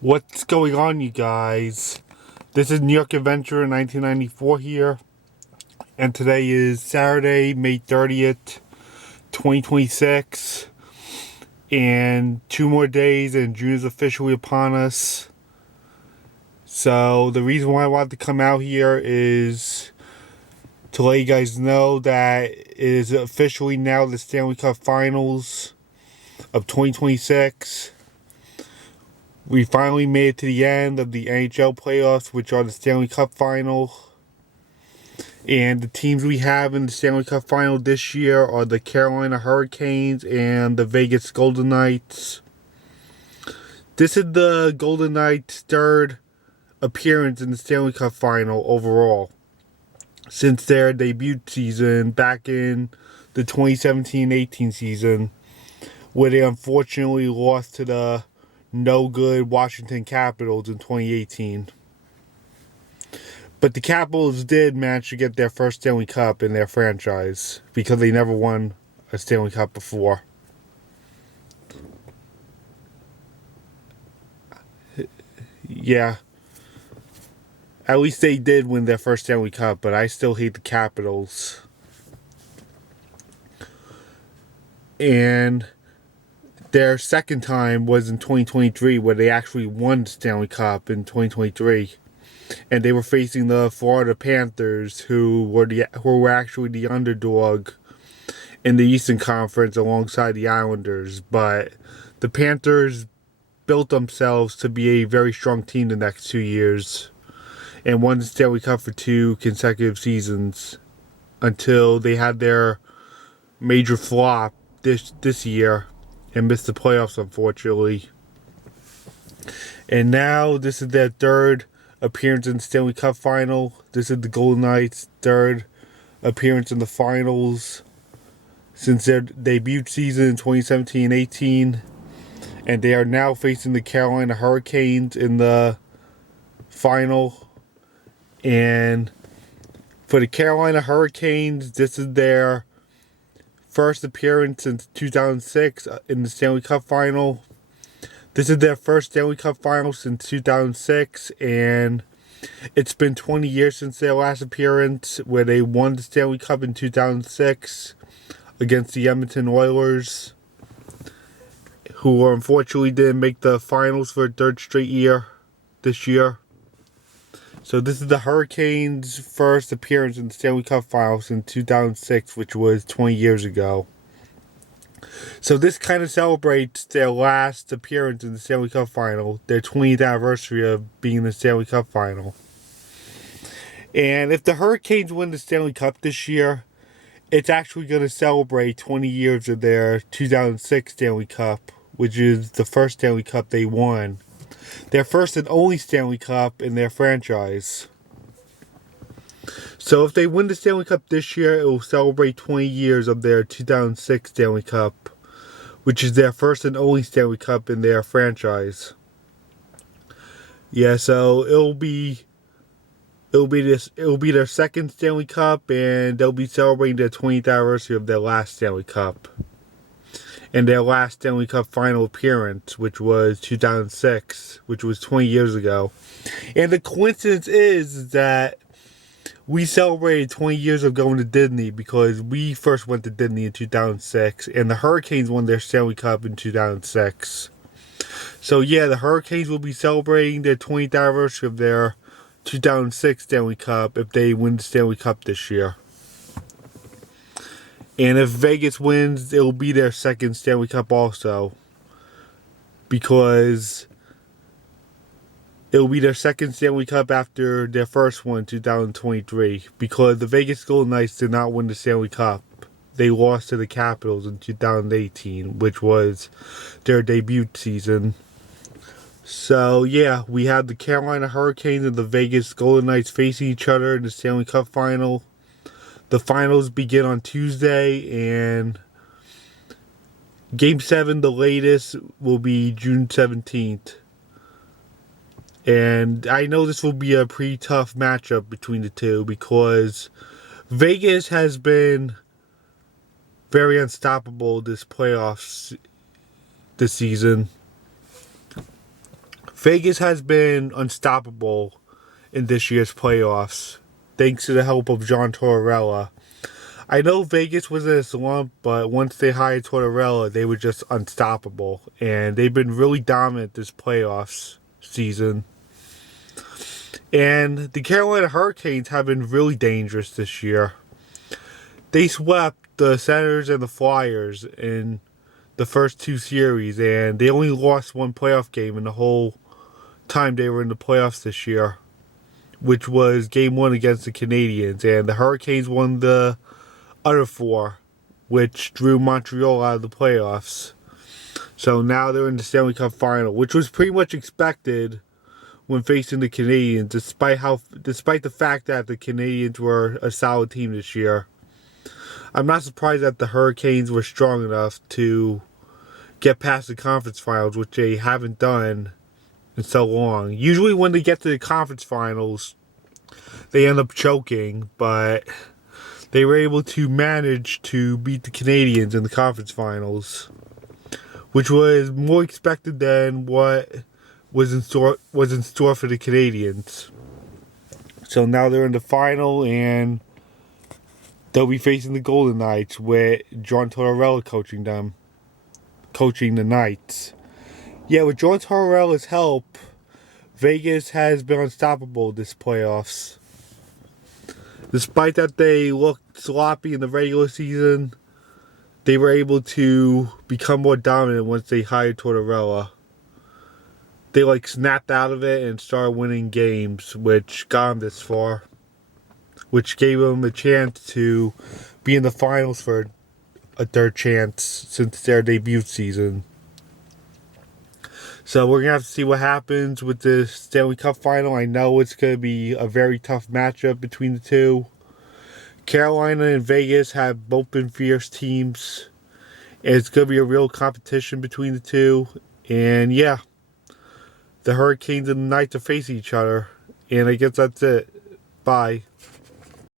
What's going on, you guys? This is New York Adventure in 1994 here, and today is Saturday, May 30th, 2026, and 2 more days and June is officially upon us. So the reason why I wanted to come out here is to let you guys know that it is officially now the Stanley Cup Finals of 2026. We finally made it to the end of the NHL playoffs, which are the Stanley Cup Final. And the teams we have in the Stanley Cup Final this year are the Carolina Hurricanes and the Vegas Golden Knights. This is the Golden Knights' third appearance in the Stanley Cup Final overall since their debut season back in the 2017-18 season, where they unfortunately lost to the no-good Washington Capitals in 2018. But the Capitals did manage to get their first Stanley Cup in their franchise because they never won a Stanley Cup before. Yeah. At least they did win their first Stanley Cup, but I still hate the Capitals. And their second time was in 2023, where they actually won the Stanley Cup in 2023. And they were facing the Florida Panthers, who were actually the underdog in the Eastern Conference alongside the Islanders. But the Panthers built themselves to be a very strong team the next 2 years and won the Stanley Cup for 2 consecutive seasons until they had their major flop this year and missed the playoffs, unfortunately. And now this is their third appearance in the Stanley Cup Final. This is the Golden Knights' third appearance in the finals since their debut season in 2017-18. And they are now facing the Carolina Hurricanes in the final. And for the Carolina Hurricanes, this is their first appearance since 2006 in the Stanley Cup Final. This is their first Stanley Cup Final since 2006, and it's been 20 years since their last appearance, where they won the Stanley Cup in 2006 against the Edmonton Oilers, who unfortunately didn't make the finals for a third straight year this year. So this is the Hurricanes' first appearance in the Stanley Cup Finals in 2006, which was 20 years ago. So this kind of celebrates their last appearance in the Stanley Cup Final, their 20th anniversary of being in the Stanley Cup Final. And if the Hurricanes win the Stanley Cup this year, it's actually going to celebrate 20 years of their 2006 Stanley Cup, which is the first Stanley Cup they won. Their first and only Stanley Cup in their franchise. So if they win the Stanley Cup this year, it will celebrate 20 years of their 2006 Stanley Cup, which is their first and only Stanley Cup in their franchise. Yeah, so it'll be their second Stanley Cup, and they'll be celebrating their 20th anniversary of their last Stanley Cup. And their last Stanley Cup final appearance, which was 2006, which was 20 years ago. And the coincidence is that we celebrated 20 years of going to Disney because we first went to Disney in 2006, and the Hurricanes won their Stanley Cup in 2006. So yeah, the Hurricanes will be celebrating their 20th anniversary of their 2006 Stanley Cup if they win the Stanley Cup this year. And if Vegas wins, it'll be their second Stanley Cup also. Because it'll be their second Stanley Cup after their first one in 2023. Because the Vegas Golden Knights did not win the Stanley Cup. They lost to the Capitals in 2018, which was their debut season. So yeah, we have the Carolina Hurricanes and the Vegas Golden Knights facing each other in the Stanley Cup Final. The finals begin on Tuesday, and Game 7, the latest, will be June 17th. And I know this will be a pretty tough matchup between the two because Vegas has been very unstoppable this playoffs this season. Vegas has been unstoppable in this year's playoffs, thanks to the help of John Tortorella. I know Vegas was in a slump, but once they hired Tortorella, they were just unstoppable. And they've been really dominant this playoffs season. And the Carolina Hurricanes have been really dangerous this year. They swept the Senators and the Flyers in the first two series, and they only lost one playoff game in the whole time they were in the playoffs this year, which was Game 1 against the Canadiens. And the Hurricanes won the other four, which drew Montreal out of the playoffs. So now they're in the Stanley Cup final, which was pretty much expected when facing the Canadiens, despite the fact that the Canadiens were a solid team this year. I'm not surprised that the Hurricanes were strong enough to get past the conference finals, which they haven't done in so long. Usually when they get to the conference finals, they end up choking, but they were able to manage to beat the Canadiens in the conference finals, which was more expected than what was in store for the Canadiens. So now they're in the final, and they'll be facing the Golden Knights with John Tortorella coaching the Knights. Yeah, with John Tortorella's help, Vegas has been unstoppable this playoffs. Despite that they looked sloppy in the regular season, they were able to become more dominant once they hired Tortorella. They snapped out of it and started winning games, which got them this far, which gave them a chance to be in the finals for a third chance since their debut season. So we're going to have to see what happens with the Stanley Cup final. I know it's going to be a very tough matchup between the two. Carolina and Vegas have both been fierce teams. And it's going to be a real competition between the two. And yeah, the Hurricanes and the Knights are facing each other. And I guess that's it. Bye.